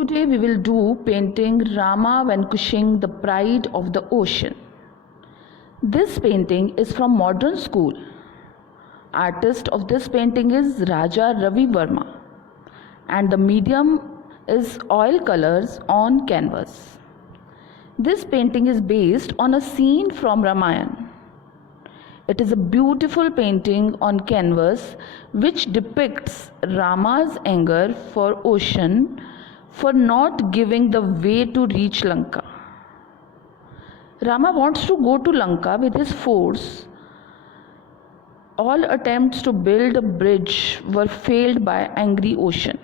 Today we will do painting Rama vanquishing the pride of the ocean. This painting is from modern school. Artist of this painting is Raja Ravi Verma and the medium is oil colors on canvas. This painting is based on a scene from Ramayana. It is a beautiful painting on canvas which depicts Rama's anger for ocean for not giving the way to reach Lanka. Rama wants to go to Lanka with his force. All attempts to build a bridge were failed by angry ocean.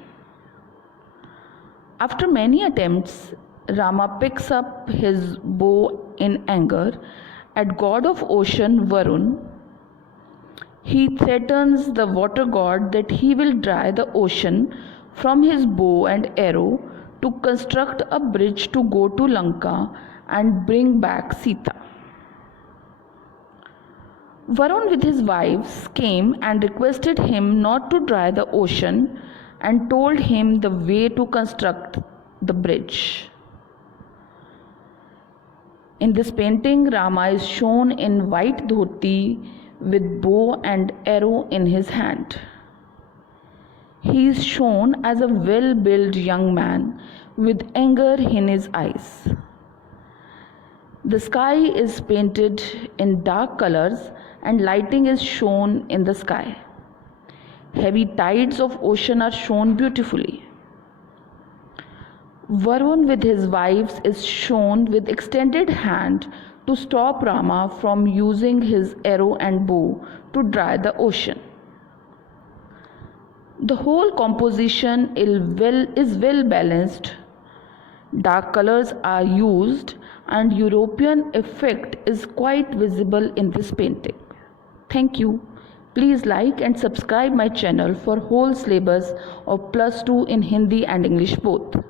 After many attempts, Rama picks up his bow in anger at god of ocean Varun. He threatens the water god that he will dry the ocean from his bow and arrow to construct a bridge to go to Lanka and bring back Sita. Varun with his wives came and requested him not to dry the ocean and told him the way to construct the bridge. In this painting, Rama is shown in white dhoti with bow and arrow in his hand. He is shown as a well-built young man with anger in his eyes. The sky is painted in dark colors and lighting is shown in the sky. Heavy tides of ocean are shown beautifully. Varun with his wives is shown with extended hand to stop Rama from using his arrow and bow to dry the ocean. The whole composition is well balanced. Dark colors are used and European effect is quite visible in this painting. Thank you. Please like and subscribe my channel for whole syllabus of +2 in Hindi and English both.